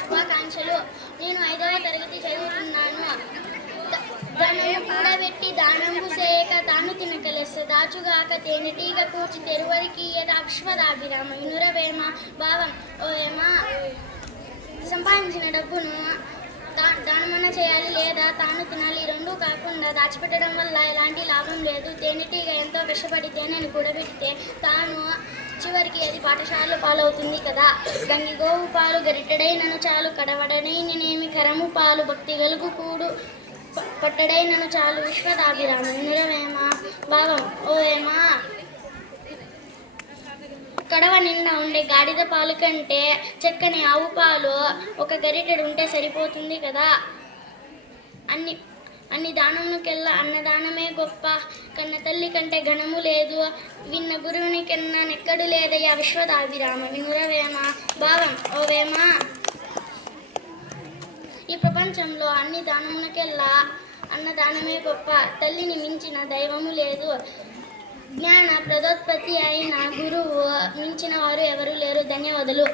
శుభాకాంక్షలు. నేను 5వ తరగతి చదువుతున్నాను. ధనము కూడబెట్టి దానము చేయక తాను తినకలెస్స దాచుగాక తేనెటీగ కూర్చి తెరువరికి అశ్వదాభిరామ వినురవేమ భావం. ఓయేమా, సంపాదించిన డబ్బును దానమన్నా చేయాలి లేదా తాను తినాలి. ఈ రెండూ కాకుండా దాచిపెట్టడం వల్ల ఎలాంటి లాభం లేదు. తేనెటీగ ఎంతో కష్టపడి తేనెని కూడబెడితే తాను చివరికి అది పాఠశాలలో పాలవుతుంది కదా. గంగిగోవు పాలు గరిటెడైనను చాలు కడవడనైనేమి కరము పాలు భక్తి గలుగు కూడు పట్టడైనను చాలు విశ్వదాభిరామ వినురవేమ భావం. ఓయేమా, కడవ నిండా ఉండే గాడిద పాలు కంటే చక్కని ఆవు పాలు ఒక గరిటెడు ఉంటే సరిపోతుంది కదా. అన్ని దానములకెల్లా అన్నదానమే గొప్ప. కన్న తల్లి కంటే ఘనము లేదు. విన్న గురువుని కన్నా నెక్కడు లేదయ్యా విశ్వదాభిరామ వినురవేమ భావం. ఓవేమా, ఈ ప్రపంచంలో అన్ని దానములకెల్లా అన్నదానమే గొప్ప. తల్లిని మించిన దైవము లేదు. జ్ఞాన ప్రదోత్పత్తి అయిన గురువు మించిన వారు ఎవరు లేరు. ధన్యవాదాలు.